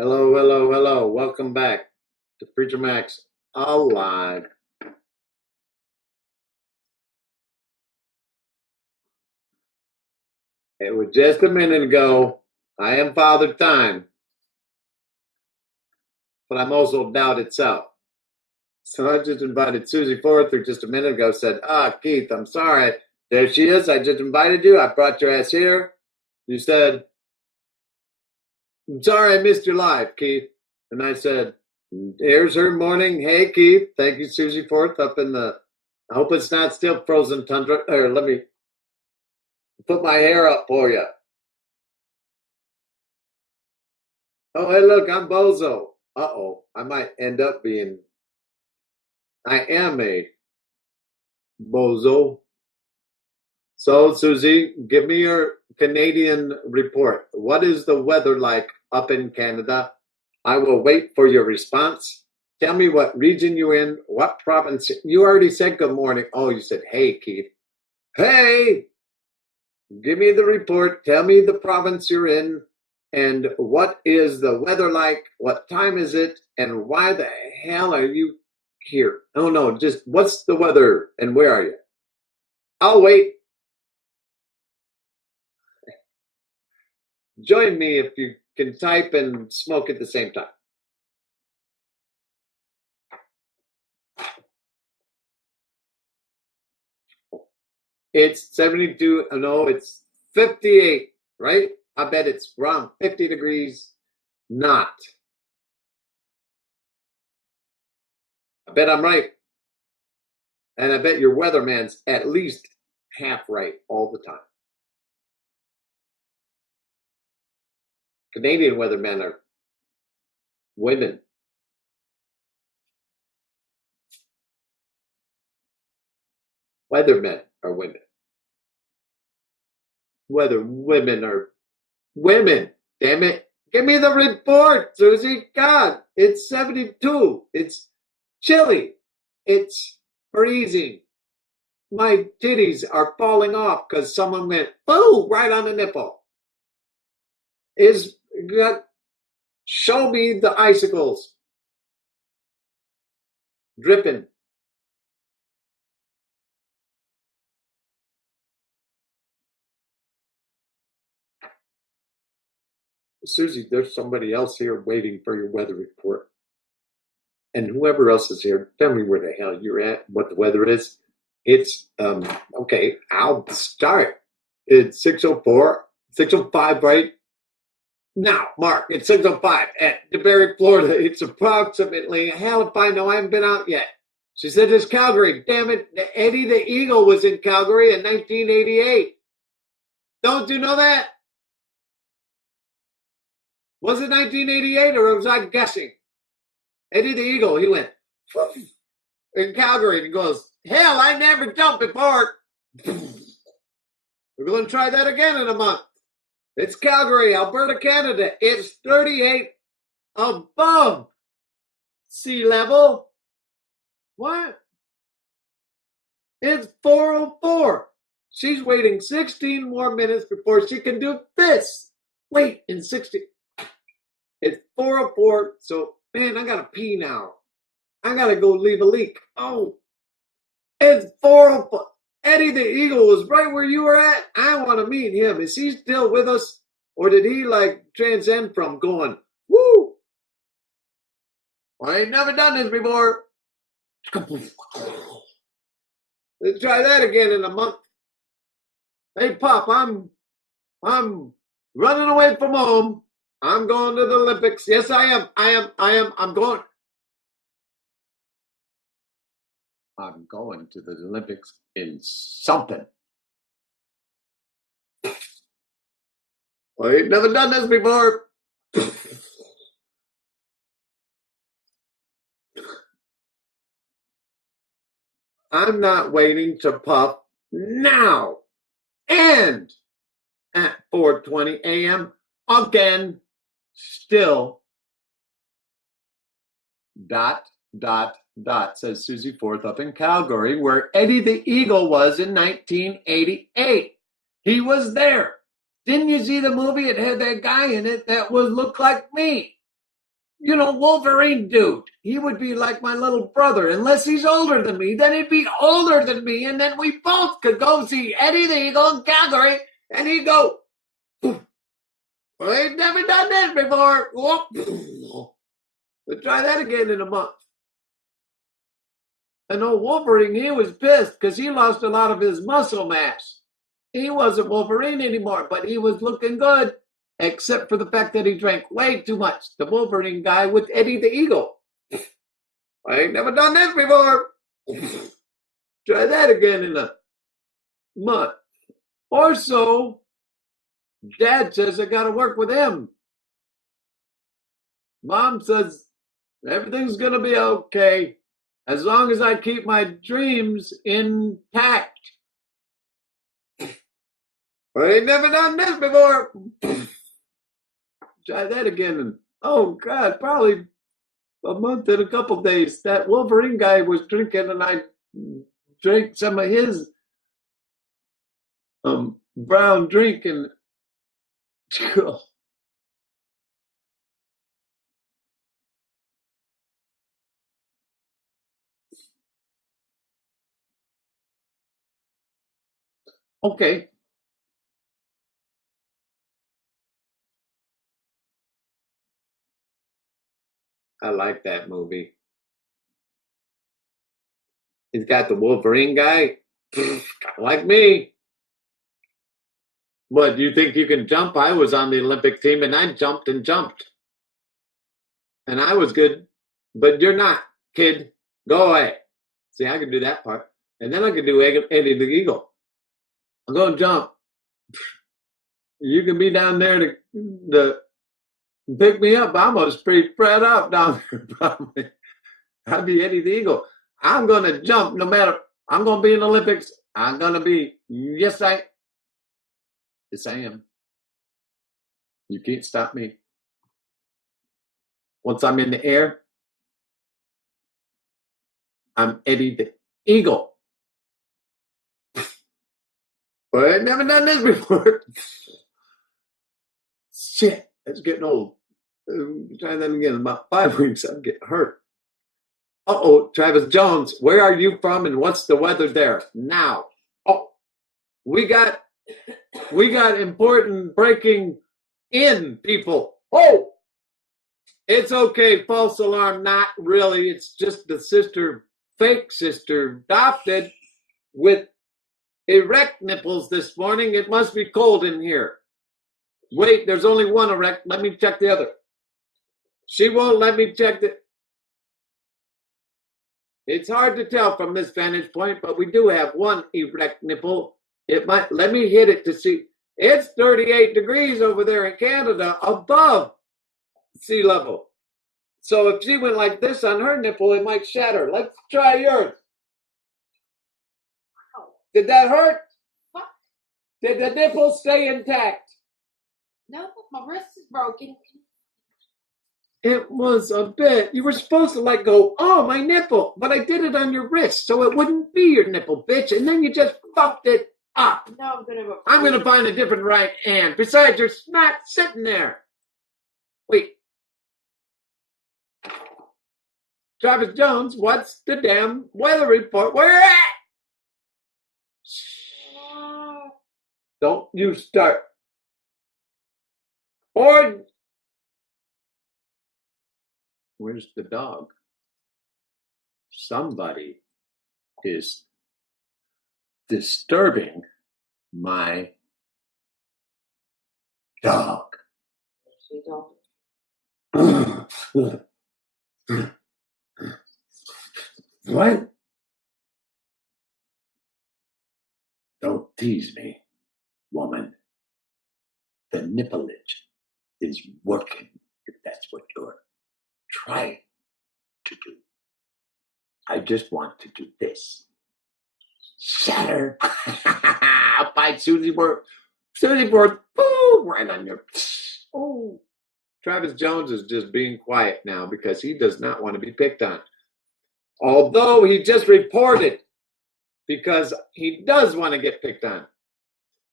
Hello, hello, hello. Welcome back to Preacher Max Alive. It was just a minute ago. I am Father Time, but I'm also doubt itself. So I just invited Susie forth who just a minute ago said, Keith, I'm sorry. There she is. I just invited you. I brought your ass here. You said, I'm sorry I missed your live, Keith. And I said, here's her morning. Hey, Keith. Thank you, Susie Forth, up in the. I hope it's not still frozen tundra. Or let me put my hair up for you. Oh, hey, look, I'm Bozo. Uh-oh, I might end up being. I am a Bozo. So, Susie, give me your Canadian report. What is the weather like up in Canada? I will wait for your response. Tell me what region you're in, what province. You already said good morning. Oh, you said, hey, Keith. Hey, give me the report. Tell me the province you're in and what is the weather like? What time is it? And why the hell are you here? Oh, no, just what's the weather and where are you? I'll wait. Join me if you can type and smoke at the same time. It's 72. No, it's 58, right? I bet it's around 50 degrees. Not. I bet I'm right. And I bet your weatherman's at least half right all the time. Canadian weathermen are women. Weathermen are women. Weather women are women. Damn it. Give me the report, Susie. God, it's 72. It's chilly. It's freezing. My titties are falling off because someone went, boo, right on the nipple. Show me the icicles. Dripping. Susie, there's somebody else here waiting for your weather report. And whoever else is here, tell me where the hell you're at, what the weather is. It's, okay, I'll start. It's 6:04, 6:05 right now, Mark. It's 6:05 at DeBerry, Florida. It's approximately, hell if I know, I haven't been out yet. She said it's Calgary. Damn it, Eddie the Eagle was in Calgary in 1988. Don't you know that? Was it 1988 or was I guessing? Eddie the Eagle, he went in Calgary and he goes, hell, I never jumped before. We're going to try that again in a month. It's Calgary, Alberta, Canada. It's 38 above sea level. What? It's 4:04. She's waiting 16 more minutes before she can do this. Wait, in 60. It's 4:04. So, man, I got to pee now. I got to go leave a leak. Oh, it's 4:04. Eddie the Eagle was right where you were at. I want to meet him. Is he still with us? Or did he like transcend from going, woo? I ain't never done this before. Let's try that again in a month. Hey, Pop, I'm running away from home. I'm going to the Olympics. Yes, I am. I'm going. I'm going to the Olympics in something. I ain't never done this before. I'm not waiting to puff now. And at 4:20 a.m. again, still dot says Susie Forth up in Calgary, where Eddie the Eagle was in 1988. He was there. Didn't you see the movie? It had that guy in it that would look like me. Wolverine dude. He would be like my little brother, unless he's older than me. Then he'd be older than me, and then we both could go see Eddie the Eagle in Calgary, and he'd go, well, he'd never done this before. We'll try that again in a month. And old Wolverine, he was pissed because he lost a lot of his muscle mass. He wasn't Wolverine anymore, but he was looking good, except for the fact that he drank way too much. The Wolverine guy with Eddie the Eagle. I ain't never done this before. Try that again in a month or so. Dad says I got to work with him. Mom says everything's going to be okay as long as I keep my dreams intact. I ain't never done this before. Try that again. And, oh, God, probably a month and a couple days. That Wolverine guy was drinking, and I drank some of his brown drink. And okay. I like that movie. He's got the Wolverine guy, like me. What, you think you can jump? I was on the Olympic team, and I jumped and jumped. And I was good, but you're not, kid. Go away. See, I can do that part. And then I can do Eddie the Eagle. I'll go jump. You can be down there to pick me up. I was pretty spread out down there, probably. I'd be Eddie the Eagle. I'm going to jump no matter. I'm going to be in the Olympics. I'm going to be. Yes, I am. You can't stop me. Once I'm in the air, I'm Eddie the Eagle. But I've never done this before. Shit, that's getting old. Try that again. In about 5 weeks, I'm getting hurt. Uh-oh, Travis Jones, where are you from and what's the weather there now? Oh, we got important breaking in, people. Oh, it's okay, false alarm, not really. It's just the fake sister, adopted with erect nipples this morning. It must be cold in here. Wait, there's only one erect. Let me check the other. She won't let me check the... It's hard to tell from this vantage point, but we do have one erect nipple. It might. Let me hit it to see. It's 38 degrees over there in Canada above sea level. So if she went like this on her nipple, it might shatter. Let's try yours. Did that hurt? What? Did the nipple stay intact? No, my wrist is broken. It was a bit. You were supposed to go, oh, my nipple. But I did it on your wrist, so it wouldn't be your nipple, bitch. And then you just fucked it up. No, I'm going to find a different right hand. Besides, you're not sitting there. Wait. Travis Jones, what's the damn weather report? Where at? Don't you start. Or... Where's the dog? Somebody is disturbing my dog. What? Don't tease me, woman. The nippleage is working, if that's what you're trying to do. I just want to do this. Shatter. I'll bite Susie Bird. Susie Bird. Boom! Right on your... Oh. Travis Jones is just being quiet now because he does not want to be picked on. Although he just reported because he does want to get picked on.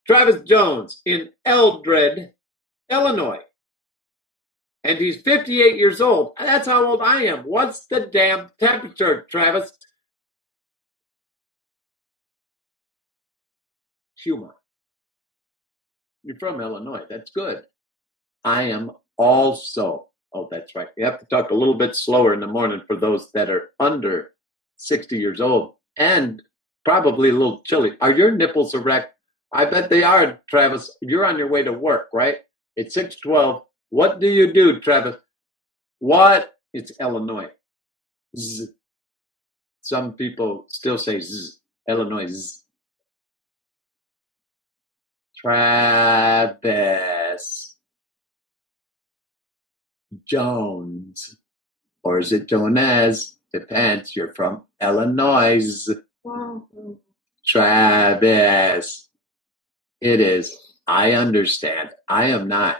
Travis Jones in Eldred, Illinois. And he's 58 years old. That's how old I am. What's the damn temperature, Travis? Humor. You're from Illinois. That's good. I am also. Oh, that's right. You have to talk a little bit slower in the morning for those that are under 60 years old and probably a little chilly. Are your nipples erect? I bet they are, Travis. You're on your way to work, right? It's 6:12. What do you do, Travis? What? It's Illinois. Z. Some people still say Z. Illinois Z. Travis Jones. Or is it Jones? Depends. You're from Illinois. Travis. It is. I understand. I am not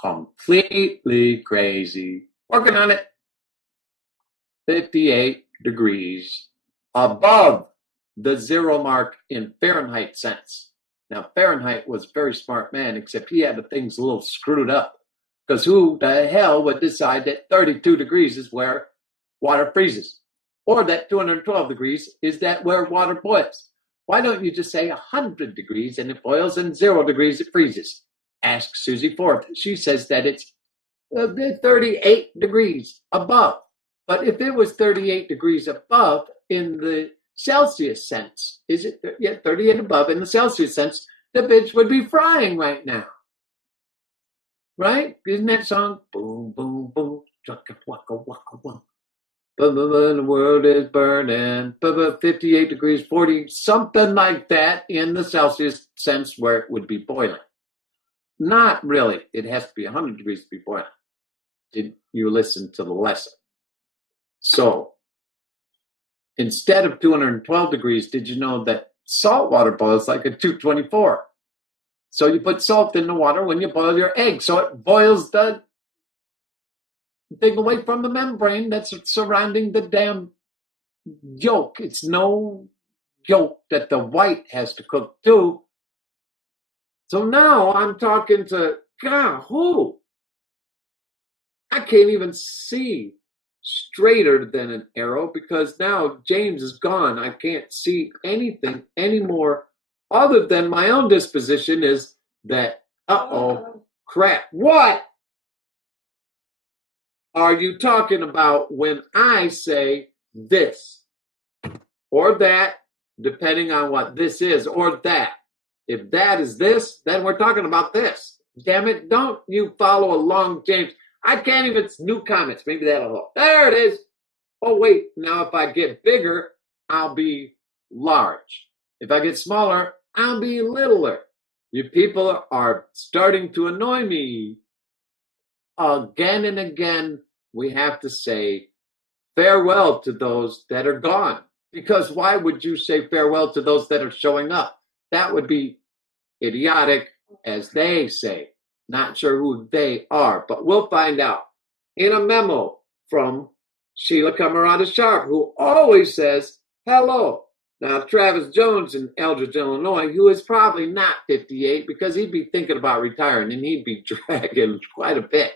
completely crazy. Working on it. 58 degrees above the zero mark in Fahrenheit sense. Now, Fahrenheit was a very smart man, except he had the things a little screwed up. Because who the hell would decide that 32 degrees is where water freezes? Or that 212 degrees is that where water boils? Why don't you just say 100 degrees and it boils, and 0 degrees it freezes? Ask Susie Forbes. She says that it's 38 degrees above. But if it was 38 degrees above in the Celsius sense, is it 38 above in the Celsius sense, the bitch would be frying right now. Right? Isn't that song? Boom, boom, boom. Waka, waka, waka, waka. The world is burning. 58 degrees, 40, something like that in the Celsius sense where it would be boiling. Not really. It has to be 100 degrees to be boiling. Did you listen to the lesson? So, instead of 212 degrees, did you know that salt water boils like a 224? So you put salt in the water when you boil your egg. So it boils the thing away from the membrane that's surrounding the damn yolk. It's no yolk that the white has to cook too. So now I'm talking to, God, who? I can't even see straighter than an arrow because now James is gone. I can't see anything anymore other than my own disposition is that, crap. What are you talking about when I say this or that, depending on what this is, or that? If that is this, then we're talking about this. Damn it, don't you follow along, James. I can't even, new comments. Maybe that'll help. There it is. Oh, wait. Now, if I get bigger, I'll be large. If I get smaller, I'll be littler. You people are starting to annoy me. Again and again, we have to say farewell to those that are gone. Because why would you say farewell to those that are showing up? That would be idiotic, as they say. Not sure who they are, but we'll find out. In a memo from Sheila Camarada Sharp, who always says hello. Now, Travis Jones in Eldridge, Illinois, who is probably not 58 because he'd be thinking about retiring and he'd be dragging quite a bit,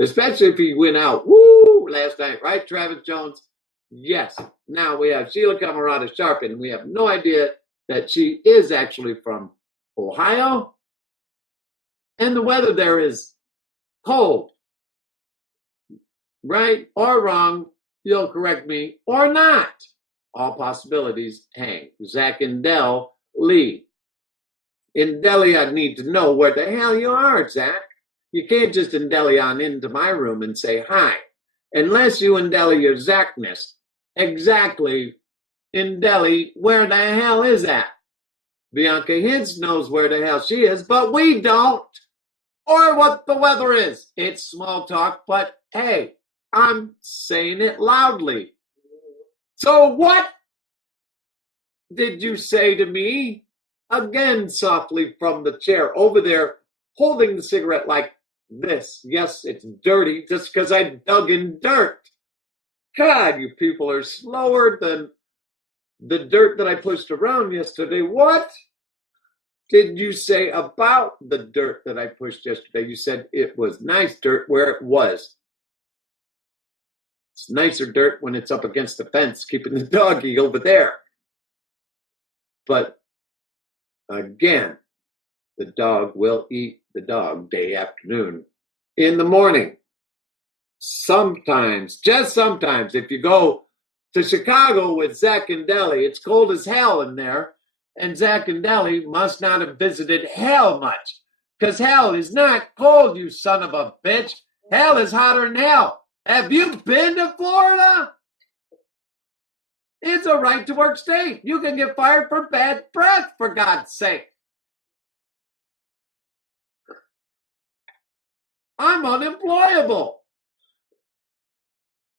especially if he went out, last night, right, Travis Jones? Yes. Now we have Sheila Camarada Sharp, and we have no idea that she is actually from Ohio. And the weather there is cold. Right or wrong, you'll correct me, or not. All possibilities hang. Zach and Del Lee. In Delhi, I'd need to know where the hell you are, Zach. You can't just in Delhi on into my room and say hi. Unless you in Delhi your Zachness. Exactly. In Delhi, where the hell is that? Bianca Hintz knows where the hell she is, but we don't. Or what the weather is. It's small talk, but hey, I'm saying it loudly. So what did you say to me? Again, softly from the chair over there, holding the cigarette like this. Yes, it's dirty just because I dug in dirt. God, you people are slower than the dirt that I pushed around yesterday. What? did you say about the dirt that I pushed yesterday? You said it was nice dirt where it was. It's nicer dirt when it's up against the fence, keeping the doggy over there. But again, the dog will eat the dog day afternoon in the morning. Sometimes, just sometimes, if you go to Chicago with Zach and Deli, it's cold as hell in there, and Zach and Deli must not have visited hell much, because hell is not cold, you son of a bitch. Hell is hotter than hell. Have you been to Florida? It's a right to work state. You can get fired for bad breath, for God's sake. I'm unemployable.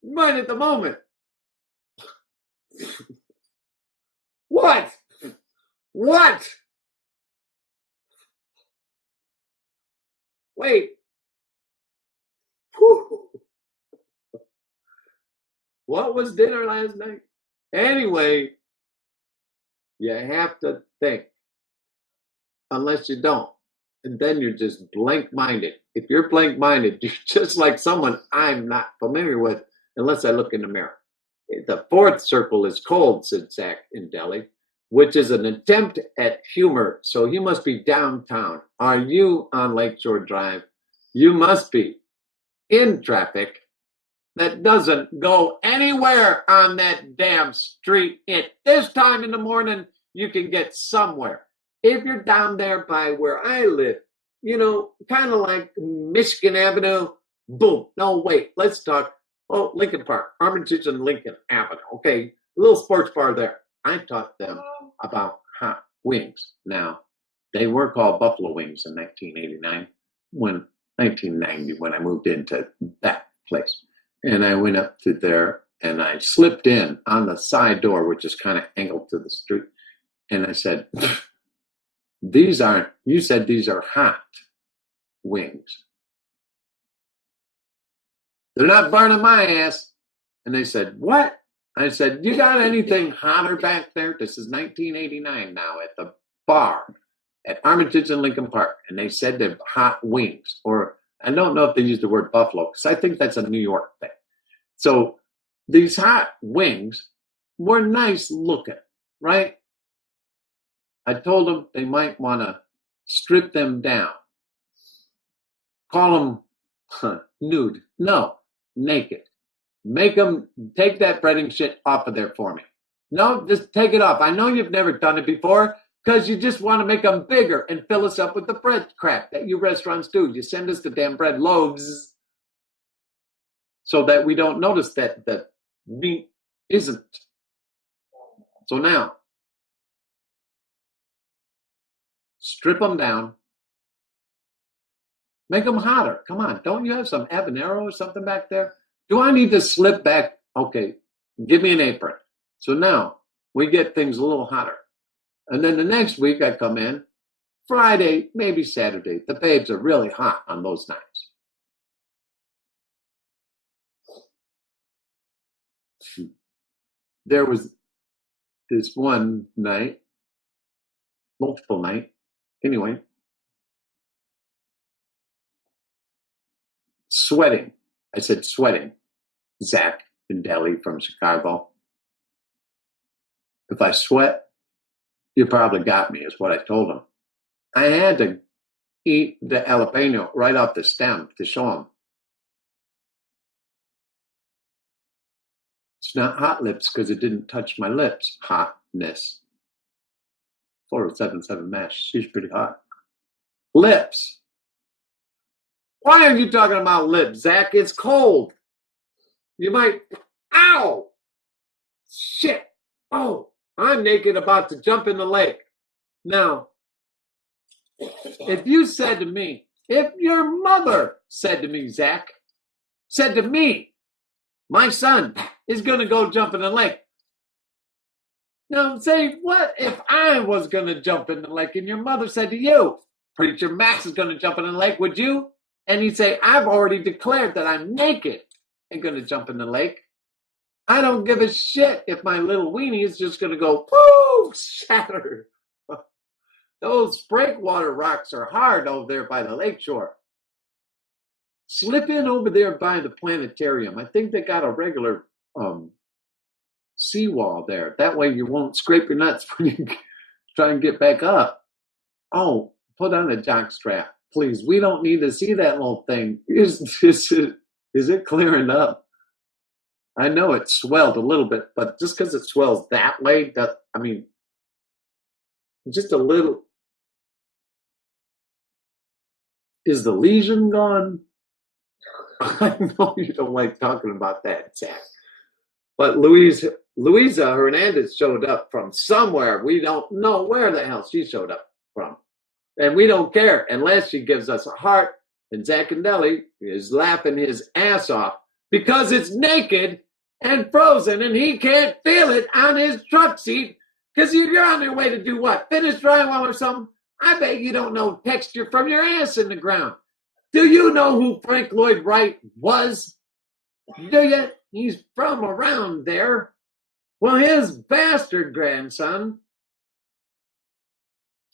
Right at the moment. What? What? Wait. Whew. What was dinner last night? Anyway, you have to think. Unless you don't. And then you're just blank-minded. If you're blank-minded, you're just like someone I'm not familiar with unless I look in the mirror. The fourth circle is cold, said Zach in Delhi, which is an attempt at humor. So you must be downtown. Are you on Lakeshore Drive? You must be in traffic that doesn't go anywhere on that damn street. At this time in the morning, you can get somewhere. If you're down there by where I live, you know, kind of like Michigan Avenue, boom. No, wait, let's talk. Oh, Lincoln Park, Armitage and Lincoln Avenue. Okay, a little sports bar there. I taught them about hot wings. Now, they were called Buffalo Wings in 1990 when I moved into that place. And I went up to there and I slipped in on the side door, which is kind of angled to the street. And I said, you said these are hot wings. They're not burning my ass. And they said, what? I said, you got anything hotter back there? This is 1989 now at the bar at Armitage and Lincoln Park. And they said they're hot wings. Or I don't know if they used the word buffalo because I think that's a New York thing. So these hot wings were nice looking, right? I told them they might want to strip them down. Call them nude. No, naked. Make them take that breading shit off of there for me. No, just take it off. I know you've never done it before because you just want to make them bigger and fill us up with the bread crap that you restaurants do. You send us the damn bread loaves so that we don't notice that the meat isn't. So now, strip them down. Make them hotter. Come on. Don't you have some habanero or something back there? Do I need to slip back? Okay, give me an apron. So now we get things a little hotter. And then the next week I come in, Friday, maybe Saturday. The babes are really hot on those nights. There was this one night, multiple night, anyway, sweating. I said sweating. Zach in Delhi from Chicago. If I sweat, you probably got me, is what I told him. I had to eat the jalapeno right off the stem to show him. It's not hot lips because it didn't touch my lips. Hotness. 4077 Mesh. She's pretty hot. Lips. Why are you talking about lips, Zach? It's cold. You might. Ow! Shit. Oh, I'm naked about to jump in the lake. Now, if you said to me, if your mother said to me, Zach, said to me, my son is going to go jump in the lake. Now, say, what if I was going to jump in the lake and your mother said to you, Preacher Max is going to jump in the lake, would you? And you'd say, I've already declared that I'm naked and going to jump in the lake. I don't give a shit if my little weenie is just going to go, whoo, shatter. Those breakwater rocks are hard over there by the lakeshore. Slip in over there by the planetarium. I think they got a regular seawall there. That way you won't scrape your nuts when you try and get back up. Oh, put on a jock strap, please. We don't need to see that little thing. Is it clearing up? I know it swelled a little bit, but just because it swells that way, just a little. Is the lesion gone? I know you don't like talking about that, Zach. But Luisa Hernandez showed up from somewhere. We don't know where the hell she showed up from. And we don't care unless she gives us a heart. And Zach and Deli is laughing his ass off because it's naked and frozen and he can't feel it on his truck seat because you're on your way to do what? Finish drywall or something? I bet you don't know texture from your ass in the ground. Do you know who Frank Lloyd Wright was? Do you? He's from around there. Well, his bastard grandson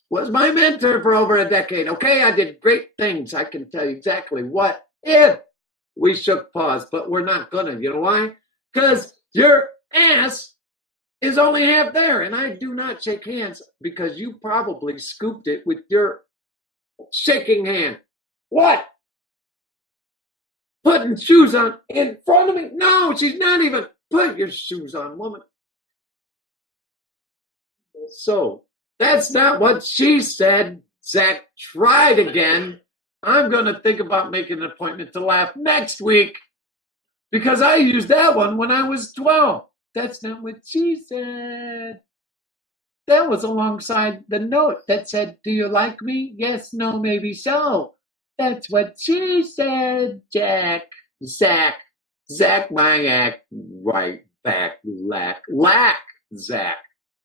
was my mentor for over a decade. Okay, I did great things. I can tell you exactly what if we shook paws, but we're not gonna. You know why? Because your ass is only half there, and I do not shake hands because you probably scooped it with your shaking hand. What? Putting shoes on in front of me? No, she's not even. Put your shoes on, woman. So, that's not what she said. Zach tried again. I'm going to think about making an appointment to laugh next week because I used that one when I was 12. That's not what she said. That was alongside the note that said, do you like me? Yes, no, maybe so. That's what she said, Jack. Zach, my act right back, lack, Zach.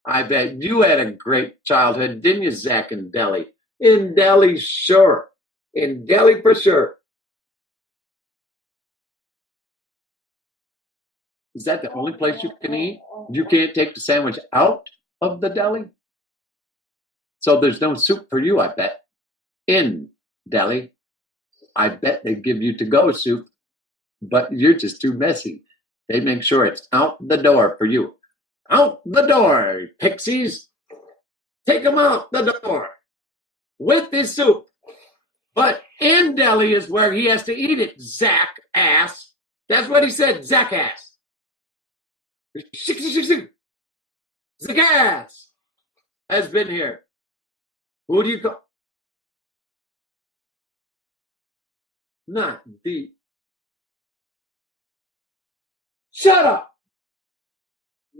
I bet you had a great childhood, didn't you, Zach and Deli? In Delhi, sure. In Delhi, for sure. Is that the only place you can eat? You can't take the sandwich out of the deli? So there's no soup for you, I bet. In Delhi, I bet they give you to-go soup, but you're just too messy. They make sure it's out the door for you. Out the door, pixies. Take them out the door with this soup. But in Delhi is where he has to eat it, Zach ass. That's what he said, Zach ass. Zach ass has been here. Who do you call? Not the. Shut up!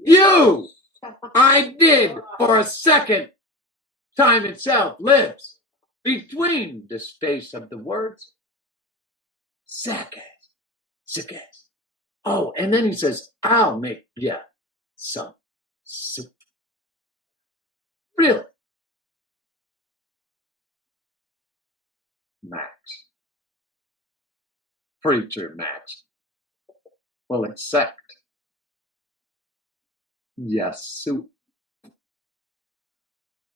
You! I did for a second. Time itself lives between the space of the words. Zackass. Oh, and then he says, I'll make ya some soup. Really? Max. Preacher Max. Well, accept. Yes, soup.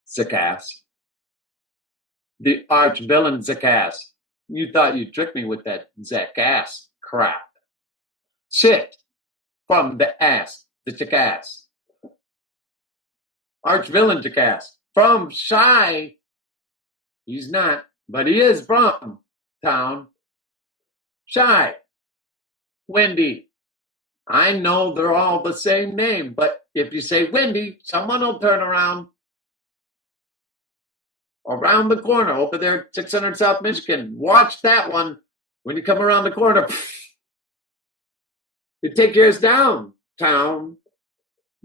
Zackass. The arch villain Zackass. You thought you tricked me with that Zackass crap. Shit. From the ass. The Jackass. Arch villain Jackass. From Shy. He's not, but he is from town. Shy. Wendy. I know they're all the same name, but if you say Wendy, someone will turn around the corner over there, 600 South Michigan. Watch that one when you come around the corner. You take yours downtown.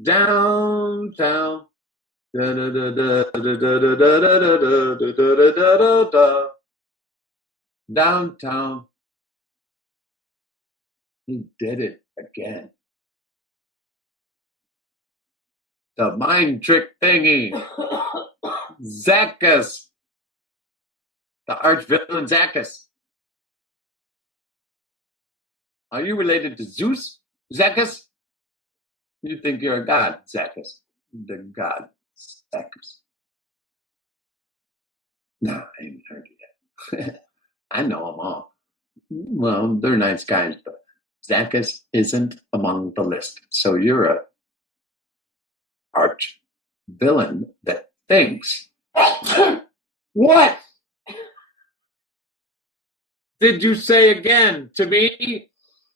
Downtown. Downtown. He did it again. The mind trick thingy. Zacchaeus. The arch-villain Zacchaeus. Are you related to Zeus, Zacchaeus? You think you're a god, Zacchaeus. The god, Zacchaeus. No, I ain't heard it yet. I know them all. Well, they're nice guys, but Zacchus isn't among the list. So you're a arch villain that thinks. What did you say again to me,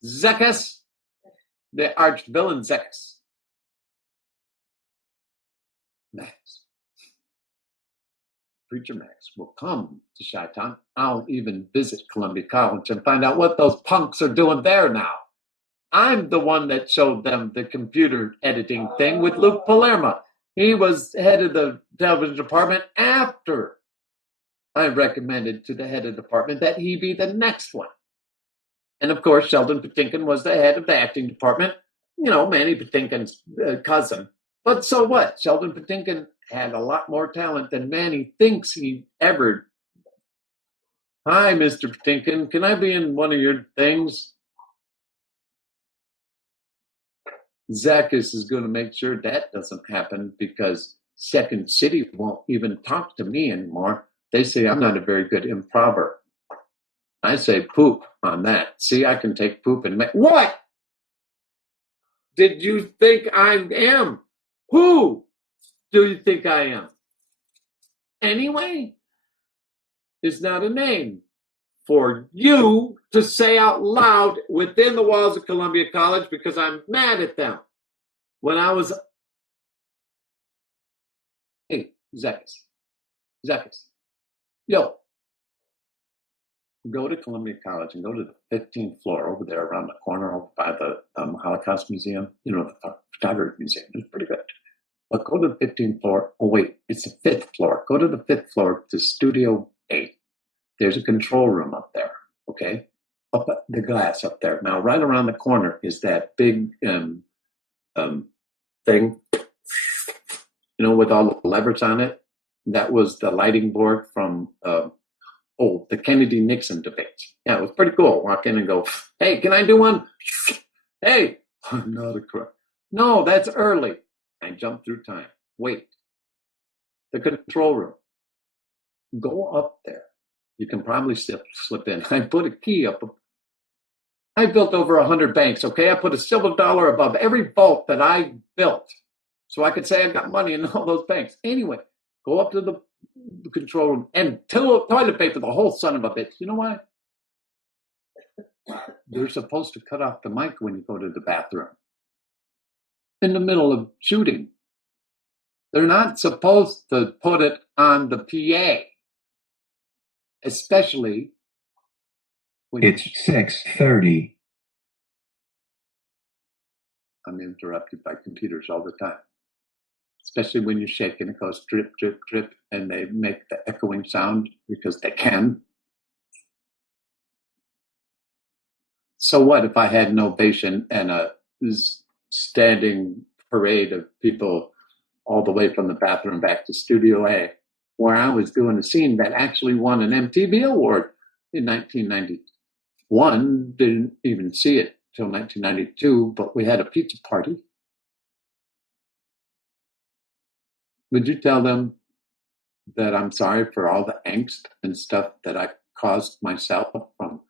Zacchus? The arch villain Zacchus. Max. Preacher Max will come to Chi-Town. I'll even visit Columbia College and find out what those punks are doing there now. I'm the one that showed them the computer editing thing with Luke Palermo. He was head of the television department after I recommended to the head of the department that he be the next one. And of course, Sheldon Patinkin was the head of the acting department. You know, Manny Patinkin's cousin. But so what? Sheldon Patinkin had a lot more talent than Manny thinks he ever. Hi, Mr. Patinkin. Can I be in one of your things? Zacchus is going to make sure that doesn't happen because Second City won't even talk to me anymore. They say I'm not a very good improver. I say poop on that. See, I can take poop and make. What did you think I am? Who do you think I am? Anyway, is not a name for you to say out loud within the walls of Columbia College because I'm mad at them. When I was. Hey, Zacchus. Yo. Go to Columbia College and go to the 15th floor over there around the corner over by the Holocaust Museum, the photography museum. It's pretty good. But go to the 15th floor. Oh, wait, it's the 5th floor. Go to the 5th floor to Studio 8. There's a control room up there, okay? Up the glass up there. Now, right around the corner is that big thing, with all the levers on it. That was the lighting board from the Kennedy-Nixon debates. Yeah, it was pretty cool. Walk in and go, hey, can I do one? Hey, not a crook. No, that's early. I jump through time. Wait. The control room. Go up there. You can probably slip in. I put a key up. I built over 100 banks, okay? I put a silver dollar above every vault that I built. So I could say I got money in all those banks. Anyway, go up to the control room and toilet paper the whole son of a bitch. You know why? They're supposed to cut off the mic when you go to the bathroom. In the middle of shooting. They're not supposed to put it on the PA. Especially when it's 6:30. I'm interrupted by computers all the time. Especially when you shake and it goes drip, drip, drip, and they make the echoing sound because they can. So what if I had an ovation and a standing parade of people all the way from the bathroom back to Studio A, where I was doing a scene that actually won an MTV award in 1991. Didn't even see it till 1992, but we had a pizza party. Would you tell them that I'm sorry for all the angst and stuff that I caused myself from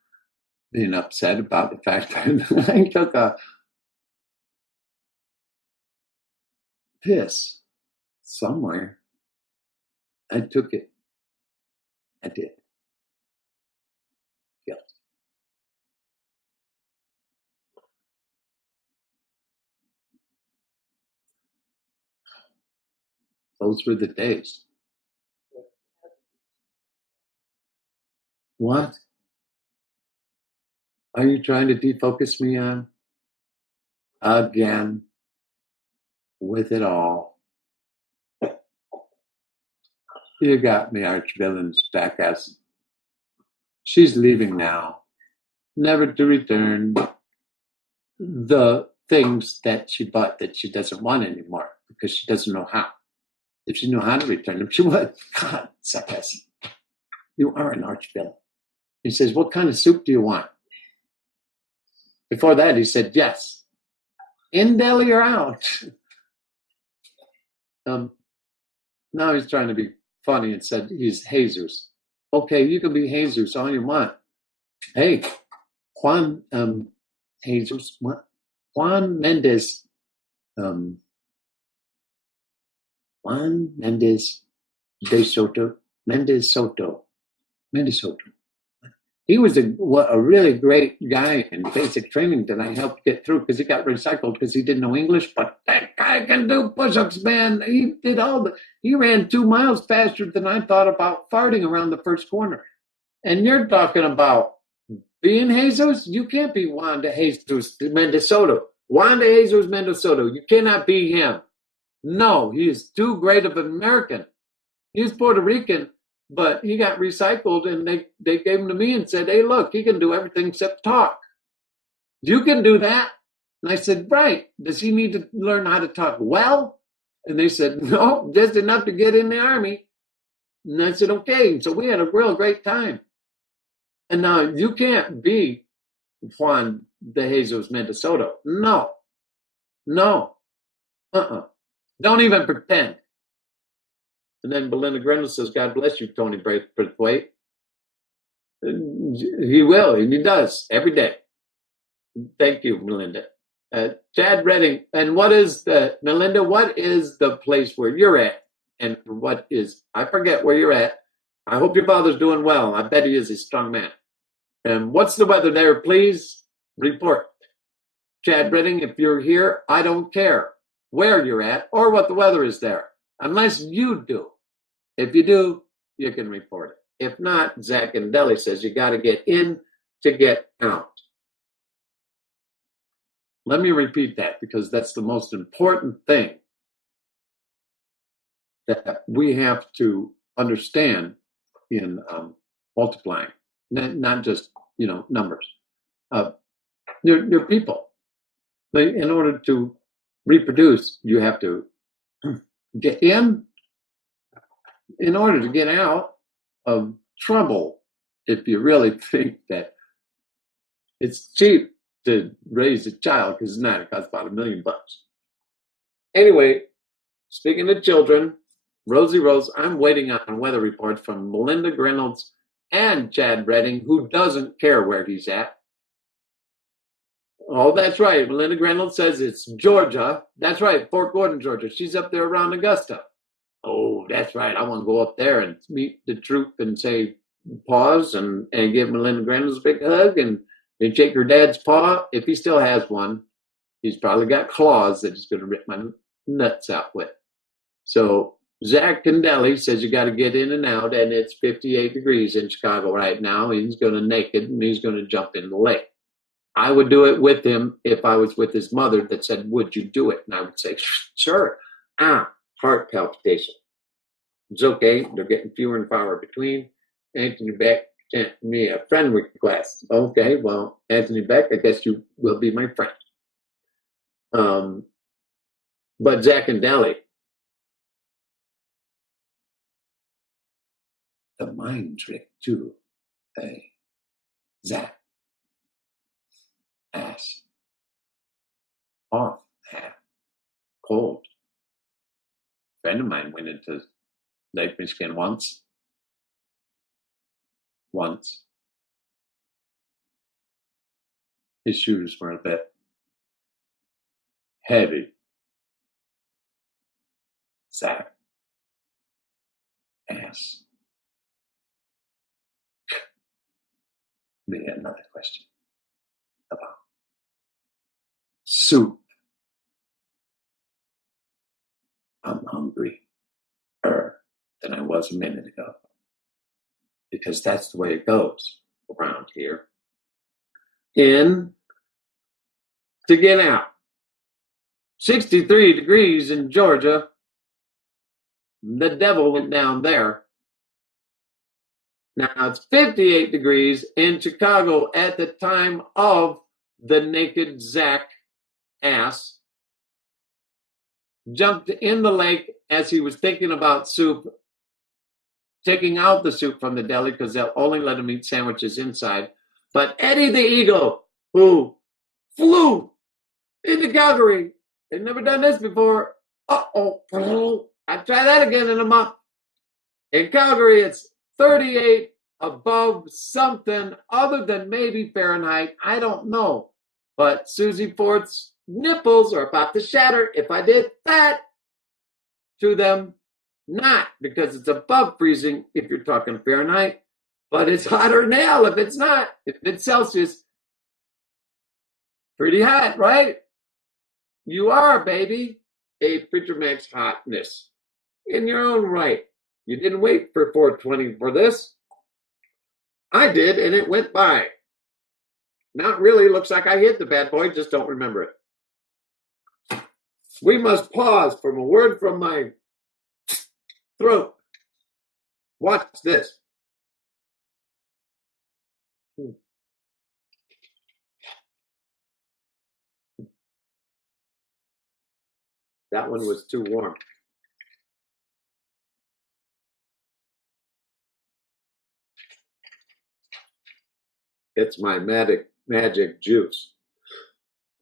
being upset about the fact that I took a piss somewhere? I took it. I did. Guilty. Those were the days. What are you trying to defocus me on? Again, with it all. You got me, archvillain jackass. She's leaving now, never to return the things that she bought that she doesn't want anymore because she doesn't know how. If she knew how to return them, she would. God, jackass. You are an archvillain. He says, what kind of soup do you want? Before that, he said, yes. In deli or out? Now he's trying to be funny and said he's Jesus. Okay, you can be Jesus all you want. Hey, Juan Jesus, Juan Mendez, Juan Mendez de Soto, Mendez Soto. He was a really great guy in basic training that I helped get through because he got recycled because he didn't know English. But that guy can do push-ups, man. He ran 2 miles faster than I thought about farting around the first corner. And you're talking about being Jesus? You can't be Juan de Jesus Mendesoto. Juan de Jesus Mendesoto. You cannot be him. No, he is too great of an American. He's Puerto Rican, but he got recycled, and they gave him to me and said, hey, look, he can do everything except talk. You can do that? And I said, right. Does he need to learn how to talk well? And they said, no, just enough to get in the Army. And I said, okay. So we had a real great time. And now you can't be Juan de Jesus Mendesoto. No. Don't even pretend. And then Belinda Grindle says, God bless you, Tony Braithwaite. He will, and he does every day. Thank you, Melinda. Chad Redding, and Melinda, what is the place where you're at? And I forget where you're at. I hope your father's doing well. I bet he is a strong man. And what's the weather there? Please report. Chad Redding, if you're here, I don't care where you're at or what the weather is there, unless you do. If you do, you can report it. If not, Zach and Deli says you got to get in to get out. Let me repeat that because that's the most important thing that we have to understand in multiplying, not just numbers. They're people. In order to reproduce, you have to get in order to get out of trouble. If you really think that it's cheap to raise a child, because it's not, it costs about $1 million. Anyway, speaking of children, Rosie Rose, I'm waiting on weather reports from Melinda Grinolds and Chad Redding, who doesn't care where he's at. Oh, that's right. Melinda Grinolds says it's Georgia. That's right, Fort Gordon, Georgia. She's up there around Augusta. Oh, that's right. I want to go up there and meet the troop and say pause and give Melinda Grinolds a big hug and shake her dad's paw. If he still has one, he's probably got claws that he's going to rip my nuts out with. So Zach Candelli says you got to get in and out, and it's 58 degrees in Chicago right now. He's going to naked, and he's going to jump in the lake. I would do it with him if I was with his mother that said, would you do it? And I would say, sure. Heart palpitation. It's okay. They're getting fewer and far between. Anthony Beck sent me a friend request. Okay, well, Anthony Beck, I guess you will be my friend. But Zach and Deli, the mind trick too. Hey, Zach, ass, off, half, cold. A friend of mine went into Lake Michigan once. His shoes were a bit heavy. Zach, ass. We had another question about soup. I'm hungrier than I was a minute ago, because that's the way it goes around here. In to get out. 63 degrees in Georgia. The devil went down there. Now it's 58 degrees in Chicago at the time of the naked Zach ass jumped in the lake as he was thinking about soup, taking out the soup from the deli because they'll only let him eat sandwiches inside. But Eddie the Eagle, who flew into Calgary, had never done this before. I'll try that again in a month. In Calgary, it's 38 above something other than maybe Fahrenheit. I don't know. But Susie Ford's nipples are about to shatter if I did that to them. Not because it's above freezing if you're talking Fahrenheit, but it's hotter than hell if it's not. If it's Celsius, pretty hot, right? You are, baby, a Preacher Max hotness in your own right. You didn't wait for 420 for this. I did, and it went by. Not really. Looks like I hit the bad boy, just don't remember it. We must pause from a word from my throat. Watch this. That one was too warm. It's my magic juice.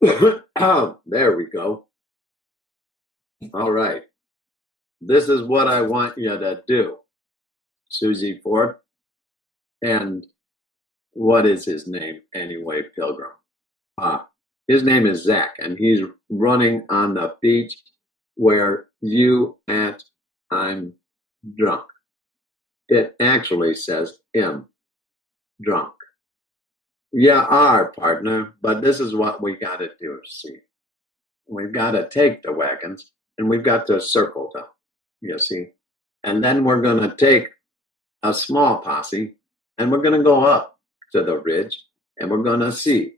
There we go. All right. This is what I want you to do, Susie Ford. And what is his name anyway, Pilgrim? His name is Zach, and he's running on the beach where you at I'm drunk. It actually says I'm drunk. You are, partner, but this is what we got to do, see. We've got to take the wagons, and we've got to circle them, you see. And then we're going to take a small posse, and we're going to go up to the ridge, and we're going to see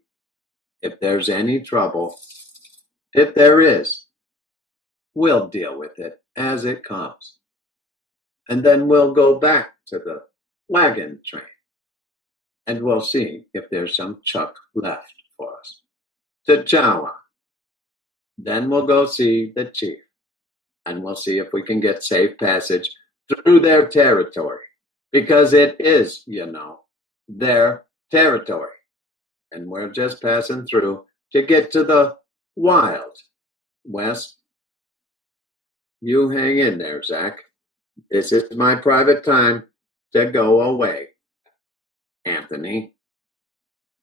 if there's any trouble. If there is, we'll deal with it as it comes. And then we'll go back to the wagon train, and we'll see if there's some chuck left for us to chow on. Then we'll go see the chief, and we'll see if we can get safe passage through their territory, because it is, their territory. And we're just passing through to get to the Wild West. You hang in there, Zach. This is my private time to go away, Anthony.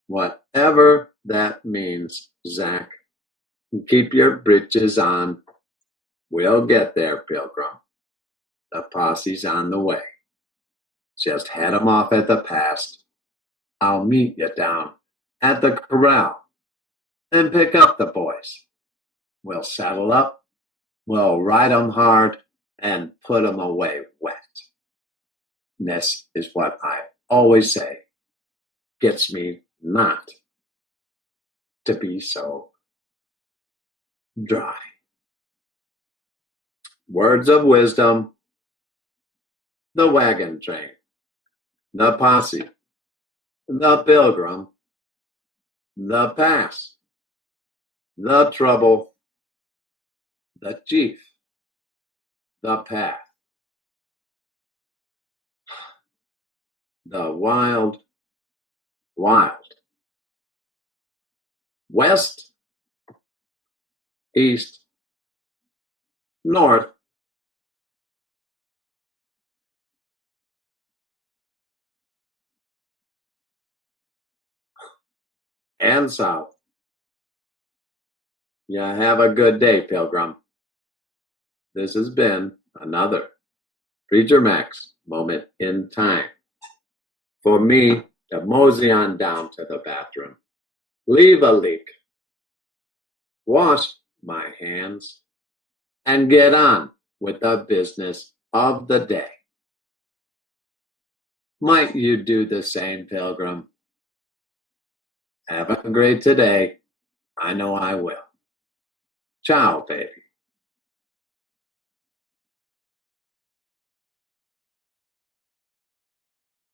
Whatever that means, Zach. Keep your britches on. We'll get there, Pilgrim. The posse's on the way. Just head 'em off at the pass. I'll meet you down at the corral and pick up the boys. We'll saddle up, we'll ride 'em hard, and put 'em away wet. This is what I always say. Gets me not to be so dry. Words of wisdom. The wagon train. The posse. The pilgrim. The pass. The trouble. The chief. The path. The wild. West. East. North. And south. You have a good day, Pilgrim. This has been another Preacher Max moment in time for me to mosey on down to the bathroom, leave a leak, wash my hands, and get on with the business of the day. Might you do the same, Pilgrim? Have a great today. I know I will. Ciao, baby.